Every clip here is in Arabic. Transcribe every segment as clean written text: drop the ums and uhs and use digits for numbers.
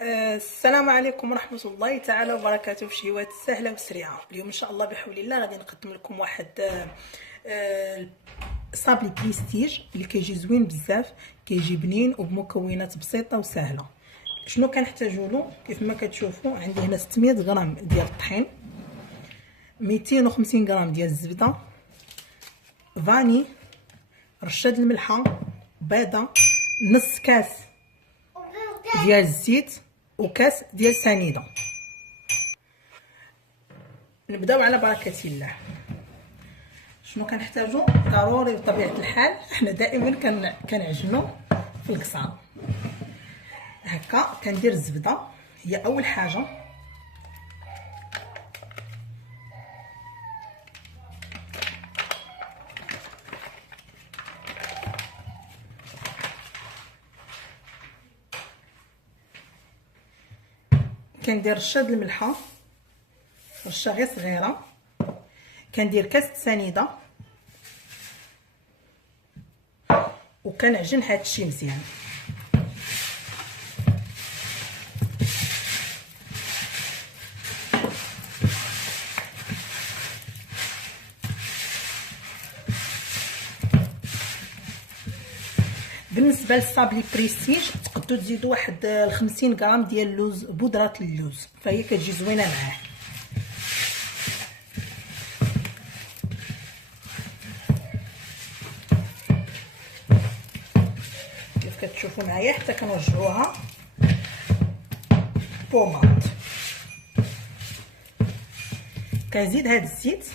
السلام عليكم ورحمة الله تعالى وبركاته. في شهوات سهلة وسريعة. اليوم إن شاء الله بحول الله غادي نقدم لكم واحد صابلي بريستيج اللي كيجي زوين بزاف، كيجي بنين وبمكونات بسيطة وسهلة. شنو كنحتاجو له؟ كيف ما كتشوفوا عندي هنا 600 غرام ديال الطحين، 250 غرام ديال الزبدة، فاني، رشة الملحة، بيضة، نص كاس ديال الزيت وكاس ديال سنيده. نبداو على بركه الله. شنو كنحتاجو؟ ضروري بطبيعه الحال احنا دائما كنعجنو في القصاره. هكا كندير الزبده هي اول حاجه، كندير رشه د الملحه، رشه غير صغيره، كندير كاس سنيده وكنعجن هادشي مزيان. بالنسبه للصابلي بريستيج تقدروا تزيدوا واحد 50 غرام ديال اللوز، بودره اللوز، فهي كتجي زوينه معاه. كيف كتشوفوا معايا حتى كنوجعوها بوماط. كنزيد هذا الزيت،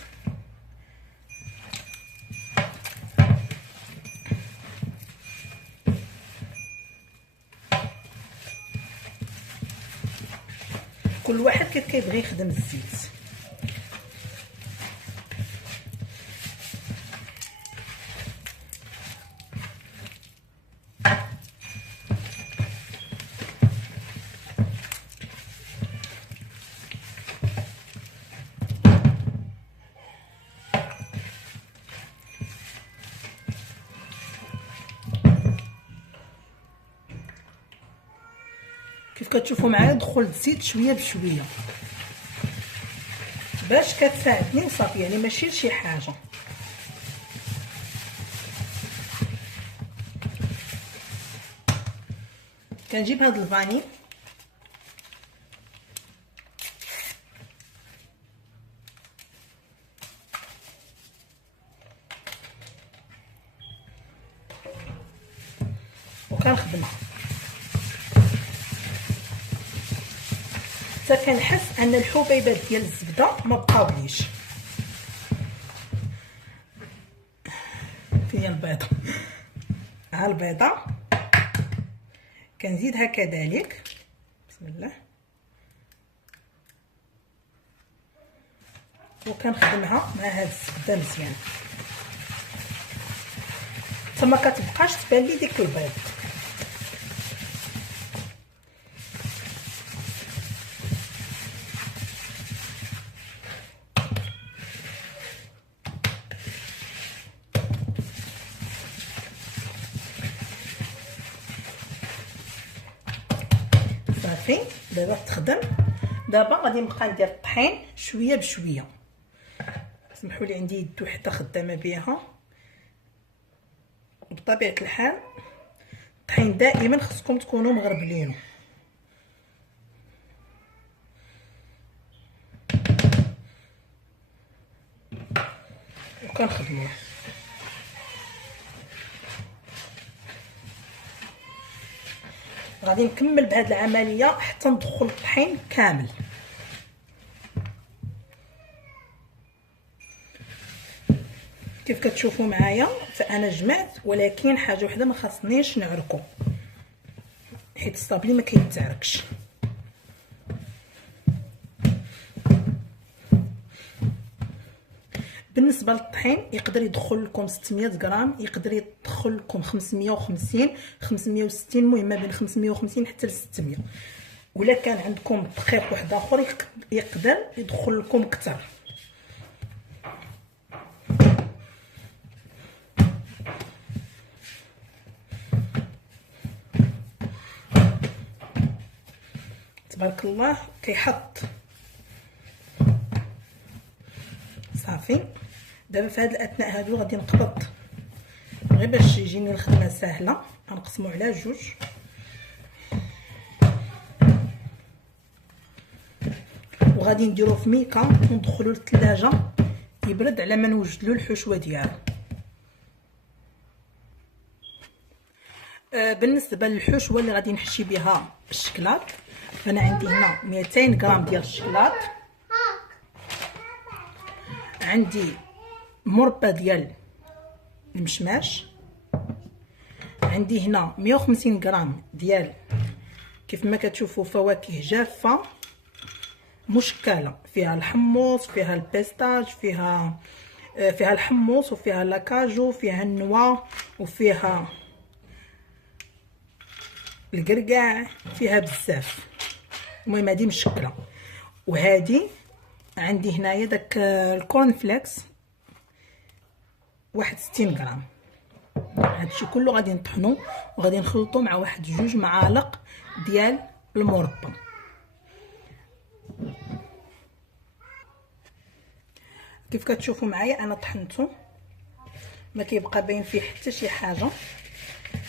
كل واحد كيف كيبغي يخدم الزيت. كيف كتشوفوا معايا دخل الزيت شويه بشويه باش كتساعدني وصافي، يعني ماشي لشي حاجه. كنجيب هاد الفاني وكنخدمها حتى كنحس ان الحبيبات ديال الزبده ما بقاوليش. فين البيضه؟ ها البيضه كنزيدها كذلك، بسم الله، وكنخدمها مع هاد الزبده مزيان حتى ما كتبقاش تبان لي ديك البيض. صافي دابا تخدم. دابا غادي نبقى ندير الطحين شويه بشويه. سمحوا لي عندي يد وحده خدامه بها. بطبيعه الحال الطحين دائما خصكم تكونوا مغربلينه. وكنخدموه غادي نكمل بهذه العمليه حتى ندخل الطحين كامل. كيف كتشوفوا معايا فانا جمعت، ولكن حاجه وحده ما خاصنيش نعركو حيت الصابلي ما كيتعركش. بالنسبه للطحين يقدر يدخل لكم 600 غرام، يقدر يدخل لكم 550 560، المهم ما بين 550 حتى ل 600. ولا كان عندكم دقيق واحد اخر يقدر يدخل لكم اكثر. تبارك الله كيحط. صافي دابا في هاد الاثناء هادو غادي نقبض غير باش يجيني الخدمه سهله. غنقسمو على جوج، وغادي نديروه في ميكا وندخلو للثلاجه يبرد على ما نوجدلو الحشوه ديالو. بالنسبه للحشوه اللي غادي نحشي بها الشكلاط، فانا عندي هنا 200 غرام ديال الشكلاط، عندي مربى ديال المشماش، عندي هنا 150 غرام ديال كيف ما كتشوفوا فواكه جافه مشكله، فيها الحمص، فيها البيستاج، فيها الحمص، وفيها لاكاجو، فيها النوا، وفيها القرقاع، فيها بزاف. المهم هذه مشكله. وهذه عندي هنايا داك الكورن فليكس 61 غرام. هادشي كله غادي نطحنو وغادي نخلطو مع واحد 2 معالق ديال المربى. كيف كتشوفوا معايا انا طحنته، ما كيبقى باين فيه حتى شي حاجه،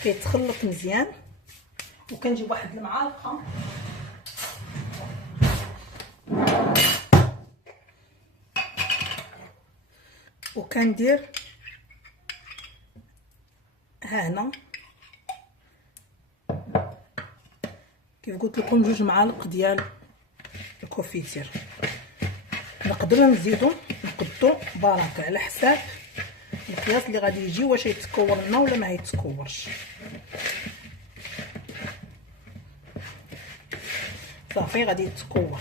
كيتخلط مزيان. وكنجيب واحد المعالقه وكندير ها هنا كيف قلت لكم 2 معالق ديال الكونفيتير. نقدروا نزيدو نقدو بركه على حساب القياس اللي غادي يجي، واش يتكور لنا ولا ما يتكورش. صافي غادي يتكور.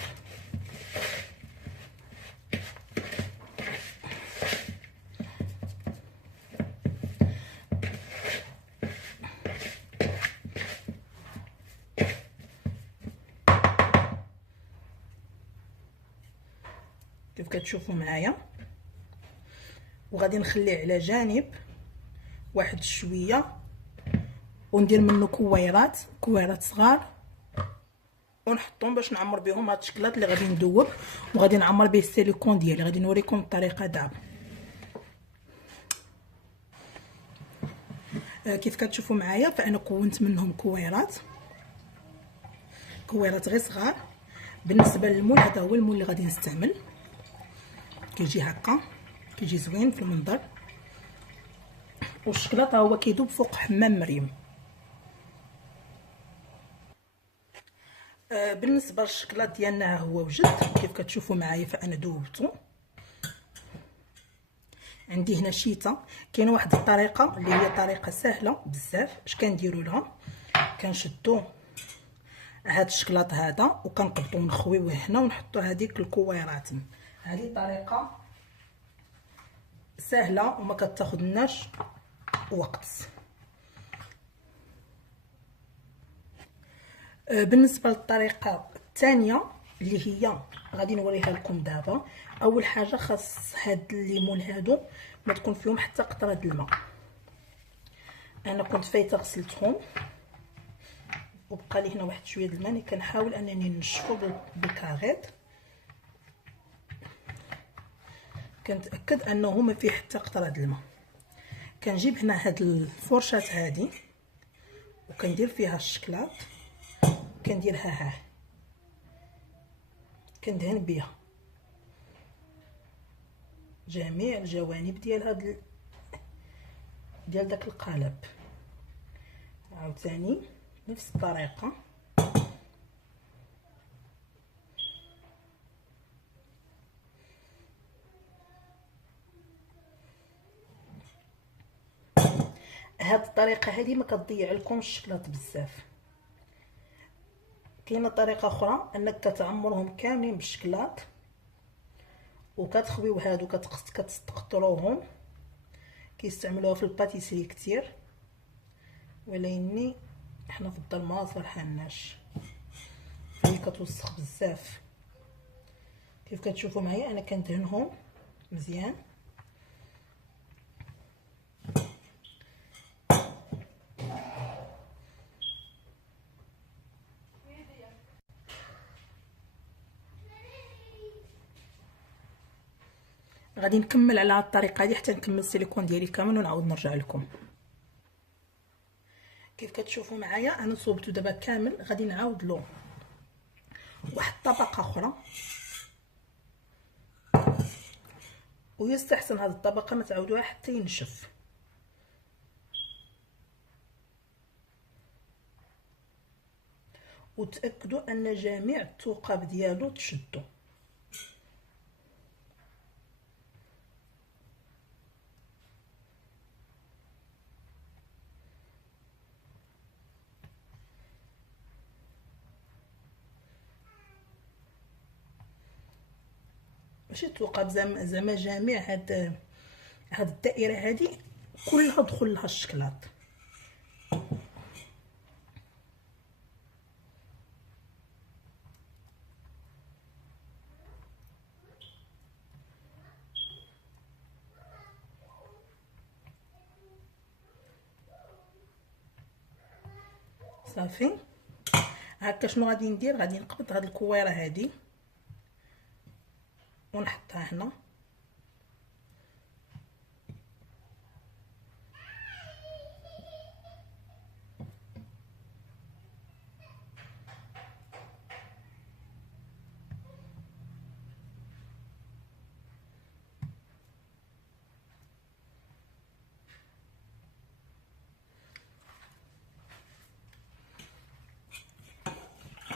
كيف كتشوفوا معايا، وغادي نخليه على جانب واحد شويه، وندير منه كويرات صغار ونحطهم باش نعمر بهم هاد الشكلاط اللي غادي ندوب، وغادي نعمر به السيليكون ديالي. غادي نوريكم الطريقه دابا. كيف كتشوفوا معايا فانا كونت منهم كويرات غير صغار. بالنسبه للمول، هذا هو المول اللي غادي نستعمل. كيجي هكا، كيجي زوين في المنظر، والشكلاط هو كيدوب فوق حمام مريم. بالنسبه للشكلاط ديالنا هو وجد. كيف كتشوفوا معايا فانا دوبته. عندي هنا شيته. كاينه واحد الطريقه اللي هي طريقه سهله بزاف. اش كنديروا لها، كنشدوا هاد الشكلاط هذا وكنقبطوا ونخويوه هنا ونحطوا هذيك الكويرات. هذه طريقه سهله وما كتاخذناش وقت. بالنسبه للطريقه الثانيه اللي هي غادي نوريها لكم دابا، اول حاجه خاص هاد الليمون هادو ما تكون فيهم حتى قطره د الماء. انا كنت فايته غسلتهم وبقى لي هنا واحد شويه د الماء، كنحاول انني نشفو بالكاغيط. كنتاكد انه ما فيه حتى قطره د الماء. كنجيب هنا هاد الفرشات هادي وكندير فيها الشكلاط، كنديرها كندهن بها جميع الجوانب ديال ديال داك القالب. عاوتاني نفس الطريقه. هاد الطريقه هذه ما كتضيع لكم الشكلاط بزاف. كاينه طريقه اخرى انك كتعمرهم كاملين بالشكلاط وكتخويو هادو كتستقطروهم. كيستعملوها في الباتيسري كتير، ولكن حنا في الدار ما صالحاناش، هي كتوسخ بزاف. كيف كتشوفوا معايا انا كندهنهم مزيان. غادي نكمل على هاد الطريقه هادي حتى نكمل السيليكون ديالي كامل ونعاود نرجع لكم. كيف كتشوفوا معايا انا صوبته دابا كامل، غادي نعاود له واحد الطبقه اخرى، ويستحسن هذه الطبقه ما تعاودوها حتى ينشف. وتاكدوا ان جميع الثقاب ديالو تشدوا. ماشي الثقاب زعما جميع هاد الدائره هادي كلها دخل لها الشكلاط. صافي هكا شنو غادي ندير؟ غادي نقبض هاد الكويره هادي ونحطها هنا،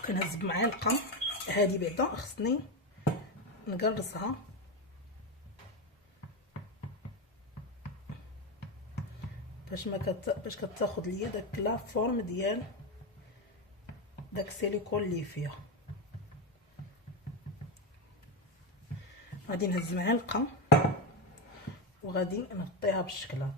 كنهز بمعلقه هادي بعدا خصني نقرصها باش كتاخد ليا داك لا فورم ديال داك السيليكون اللي فيها. غادي نهز معلقه وغادي نغطيها بالشكلاط.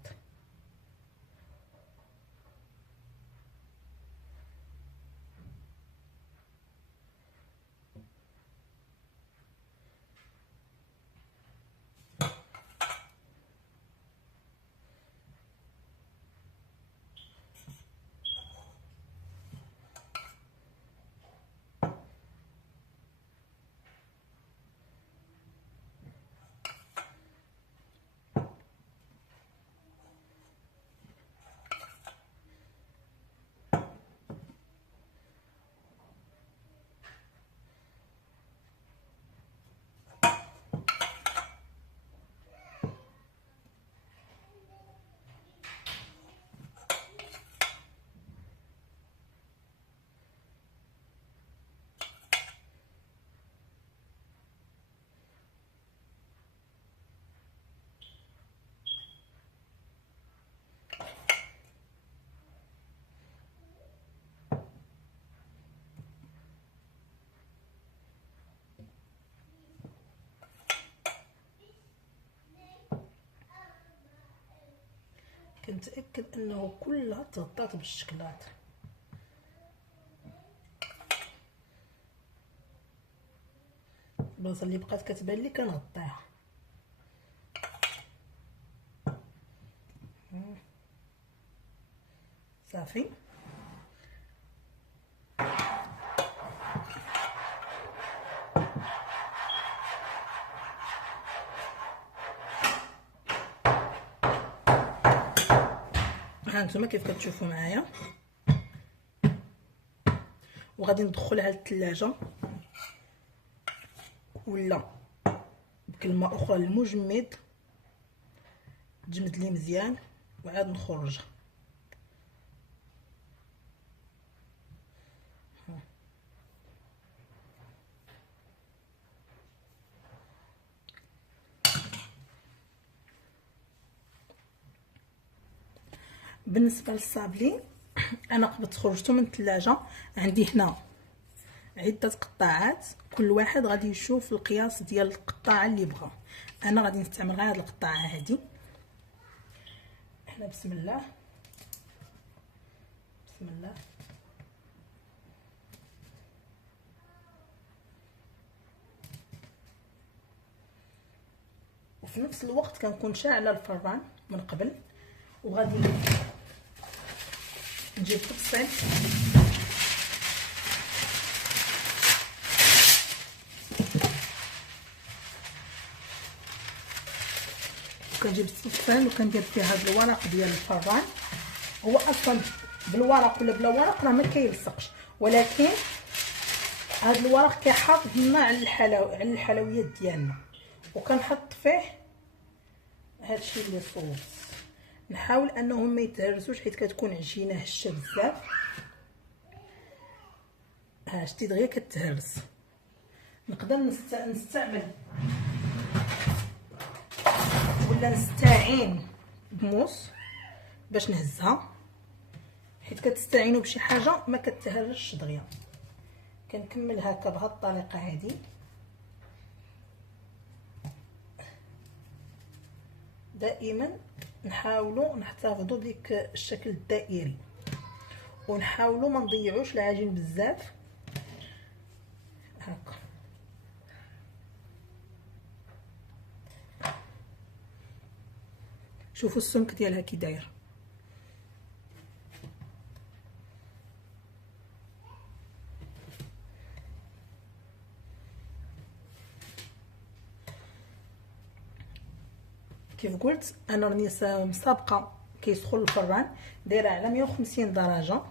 كنتاكد انه كلها تغطات بالشكلاط. البلاصه اللي بقات كتبان لي كنغطيها. صافي هانتوما كيف كتشوفوا معايا. وغادي ندخلها للثلاجه ولا بكلمه اخرى المجمد تجمد لي مزيان وعاد نخرجها. بالنسبه للصابلي انا قبضت خرجته من الثلاجه. عندي هنا عده قطاعات، كل واحد غادي يشوف القياس ديال القطاعه اللي بغا. انا غادي نستعمل غير هاد القطاعه هادي. هنا بسم الله بسم الله. وفي نفس الوقت كنكون شاعله الفران من قبل، وغادي نجيب طبسيل وكنجيب السفان وكندير فيه هاد الورق ديال الفران. هو اصلا بالورق ولا بلا ورق راه ما كيلصقش، ولكن هاد الورق كيحافظ لنا على الحلويات ديالنا. وكنحط فيه هادشي اللي صوص، نحاول انهم ما يتهرسوش حيت كتكون عجينه هشه بزاف. ها شتي دغيا كتهرس. نقدر نستعمل ولا نستعين بموس باش نهزها، حيت كتستعينوا بشي حاجه ما كتهرسش دغيا. كنكمل هكا بهاد الطريقه هذه. دائما نحاولوا نحتفظوا بديك الشكل الدائري، ونحاولوا ما نضيعوش العجين بزاف. هكا شوفوا السمك ديالها كي داير. كيف قلت انا راني مسابقه كيسخن الفران، دايره على 150 درجه.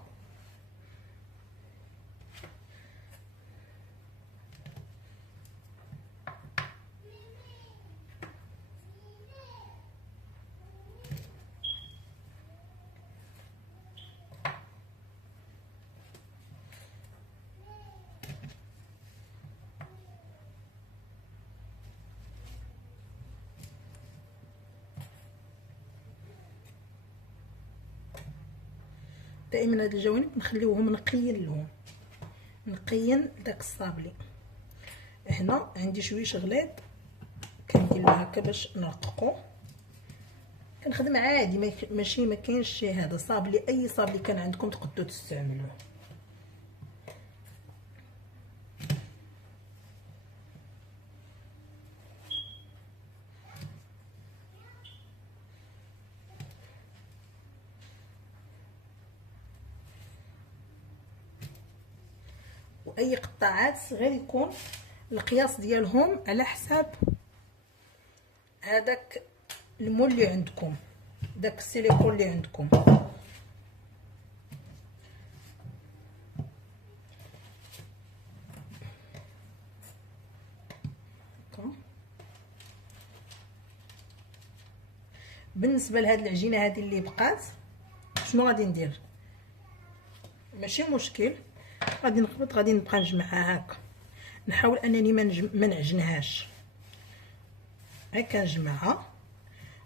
دائما هاد الجوانب نخليوهم نقيين لهم، نقيين داك الصابلي. هنا عندي شويش غليظ كندير له هكا باش نرققو. كنخدم عادي، ماشي ما كاينش شي هذا صابلي، اي صابلي كان عندكم تقدروا تستعملوه. واي قطاعات غير يكون القياس ديالهم على حساب هذاك المول اللي عندكم، داك السيليكون اللي عندكم. بالنسبه لهاد العجينه هذه اللي بقات، شنو غادي ندير؟ ماشي مشكل، غادي نقبط، غادي نبقى نجمعها هكا. نحاول انني ما نعجنهاش، هكا نجمعها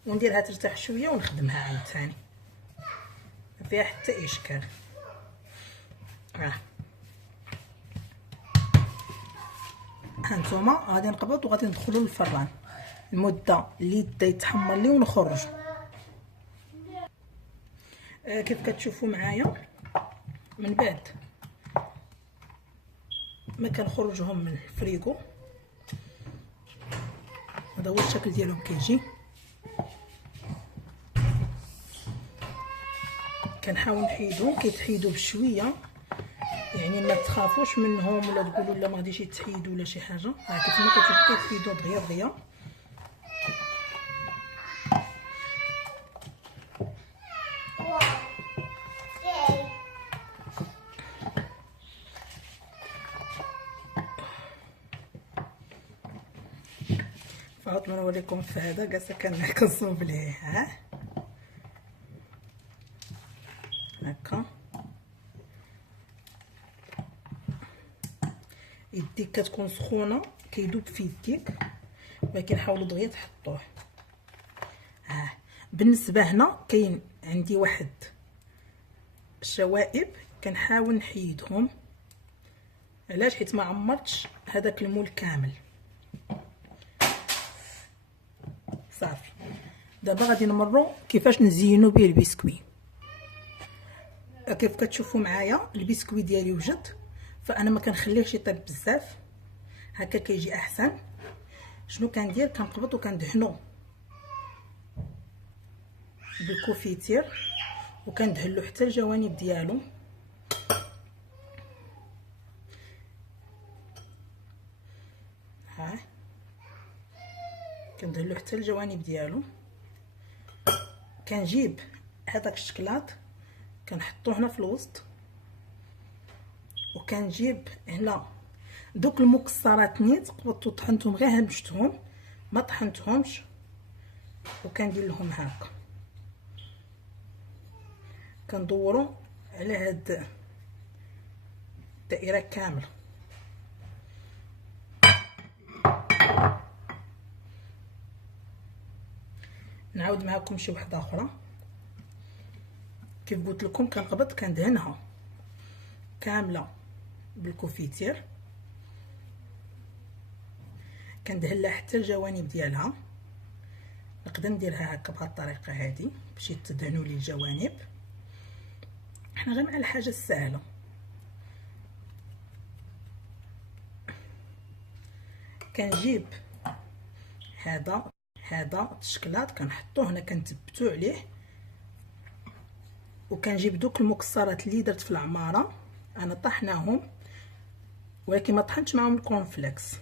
ونديرها ترتاح شويه ونخدمها عاوتاني، ما فيها حتى اشكال. هانتوما غادي نقبط وغادي ندخلوا للفران المده اللي بدا يتحمر لي ونخرجوا. كيف كتشوفوا معايا من بعد ما كنخرجهم من الفريغو، هذا هو الشكل ديالهم كيجي. كنحاول نحيدهم، كيتحيدوا بشويه، يعني ما تخافوش منهم ولا تقولوا لا ما غاديش يتحيدوا ولا شي حاجه. ها كيف ما كتشوفوا كيتحيدوا دغيا دغيا. فاطمه نوريكم في هذا جالسه كنصوب ليه. ها هكا يديك كتكون سخونه كيدوب في يديك، ولكن حاولوا دغيا تحطوه. بالنسبه هنا كاين عندي واحد الشوائب كنحاول نحيدهم. علاش؟ حيت ما عمرتش هذاك المول كامل. صافي، دابا غادي نمروا كيفاش نزينوا به البسكوي. كيف كتشوفوا معايا البسكوي ديالي وجد، فانا ما كنخليهش يطيب بزاف، هكا كيجي احسن. شنو كندير؟ كنقبض وكندهنو بالكوفيتير وكندهلو حتى الجوانب ديالو. ها كندهلو حتى الجوانب ديالو. كنجيب هذاك الشكلاط كنحطوه هنا في الوسط، وكنجيب هنا دوك المكسرات نيت قبضتو طحنتهم غير همشتهم ما طحنتهمش، وكندير لهم هكا كندورو على هاد الدائره كامله. نعاود معكم شي وحده اخرى. كيف قلت لكم كنقبض كندهنها كامله بالكوفيتير، كندهن لها حتى الجوانب ديالها. نقدر نديرها هكا بهاد الطريقه هذه باش يتدهنوا لي الجوانب. حنا غير مع الحاجه السهله. كنجيب هذا الشكلاط كنحطوه هنا كنثبتو عليه، وكنجيب دوك المكسرات اللي درت في العماره انا طحناهم، ولكن ما طحنتش معاهم الكورنفليكس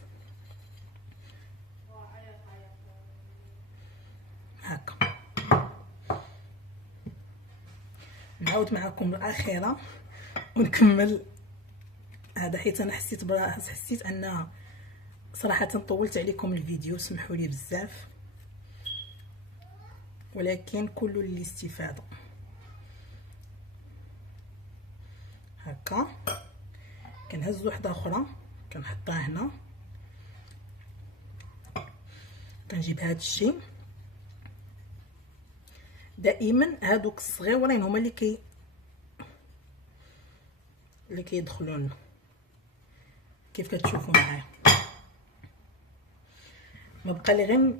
هكا. نعاود معكم الاخيره ونكمل هذا، حيت انا حسيت ان صراحه طولت عليكم الفيديو، سمحوا لي بزاف، ولكن كل للاستفاده. هكا كنهز وحده اخرى كنحطها هنا، كنجيب هذا الشيء. دائما هادوك الصغيورين هما اللي كيدخلوا لنا كيف كتشوفوا معايا. ما بقى لي غير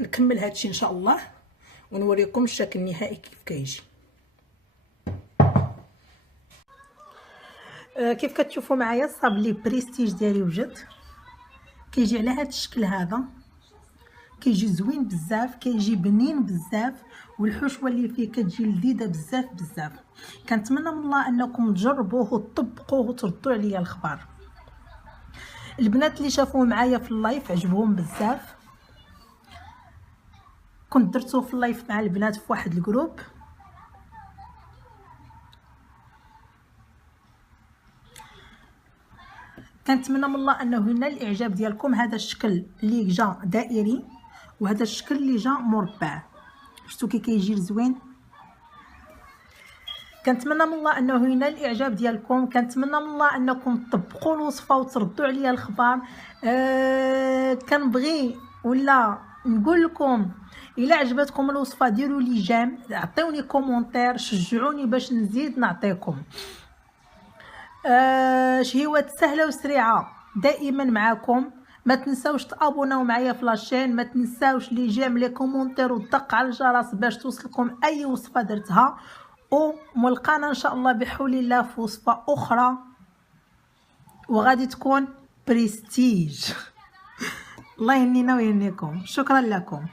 نكمل هادشي ان شاء الله ونوريكم الشكل النهائي كيف كيجي. كيف كتشوفوا معايا صاب لي بريستيج ديالي وجد، كيجي على هذا الشكل هذا، كيجي زوين بزاف، كيجي بنين بزاف، والحشوه اللي فيه كتجي لذيذه بزاف. كنتمنى من الله انكم تجربوه وتطبقوه وتردوا عليا الخبر. البنات اللي شافوه معايا في اللايف عجبهم بزاف، كنت درتو في اللايف مع البنات في واحد الجروب. كنتمنى من الله انه ينال الاعجاب ديالكم. هذا الشكل اللي جا دائري وهذا الشكل اللي جا مربع، شفتوا كي كيجي زوين. كنتمنى من الله انه ينال الاعجاب ديالكم، كنتمنى من الله انكم تطبقوا الوصفه وتردوا عليا الخبر. كنبغي ولا نقول لكم الا عجبتكم الوصفه ديروا لي جيم، عطيوني كومونتير، شجعوني باش نزيد نعطيكم. شهيوات سهله وسريعه دائما معكم. ما تنساوش تابوناو معايا في لاشين، ما تنساوش لي جيم لي كومونتير والدق على الجرس باش توصلكم اي وصفه درتها. وملقانا ان شاء الله بحول الله في وصفه اخرى وغادي تكون بريستيج. الله يهنينا ويهنيكم. شكرا لكم.